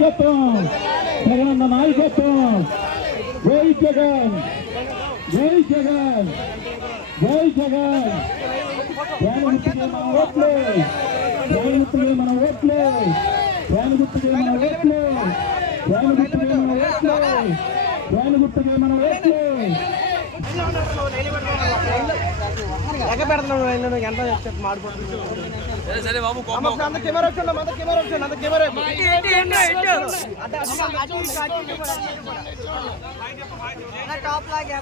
నాయకత్వం జగనన్న నాయకత్వం. జై జగన్ జై జగన్ జై జగన్. ఫ్యాన్ మన ఓట్లు ఫ్యాన్ మన ఓట్లు ఫ్యాన్ మన ఓట్లు ఫ్యాన్ మన ఓట్లు మన ఎంత చెప్పి మాడిపోతుంది కెమెరా వచ్చిండు అంత కెమెరా వచ్చిండు అంత కెమెరా టాప్ లాగా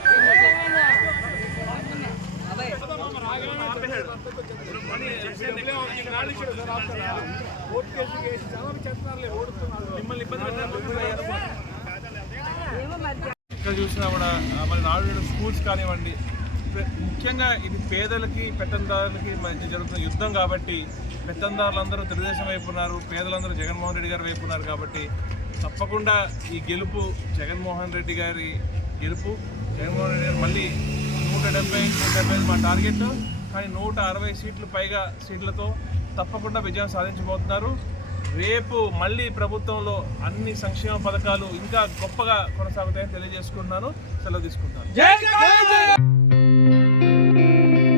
ఇక్కడ చూసినా కూడా మరి నాడు స్కూల్స్ కానివ్వండి ముఖ్యంగా ఇది పేదలకి పెత్తందారులకి మధ్య జరుగుతున్న యుద్ధం కాబట్టి పెత్తందారులందరూ తెలుగుదేశం వైపు ఉన్నారు పేదలందరూ జగన్మోహన్ రెడ్డి గారి వైపు ఉన్నారు కాబట్టి తప్పకుండా ఈ గెలుపు జగన్మోహన్ రెడ్డి గారి గెలుపు. జగన్మోహన్ రెడ్డి గారు మళ్ళీ నూట డెబ్బై నూట డెబ్బై మా టార్గెట్. కానీ నూట అరవై సీట్లు పైగా సీట్లతో తప్పకుండా విజయం సాధించబోతున్నారు. రేపు మళ్ళీ ప్రభుత్వంలో అన్ని సంక్షేమ పథకాలు ఇంకా గొప్పగా కొనసాగుతాయని తెలియజేసుకుంటున్నాను. సెలవు తీసుకుంటాను.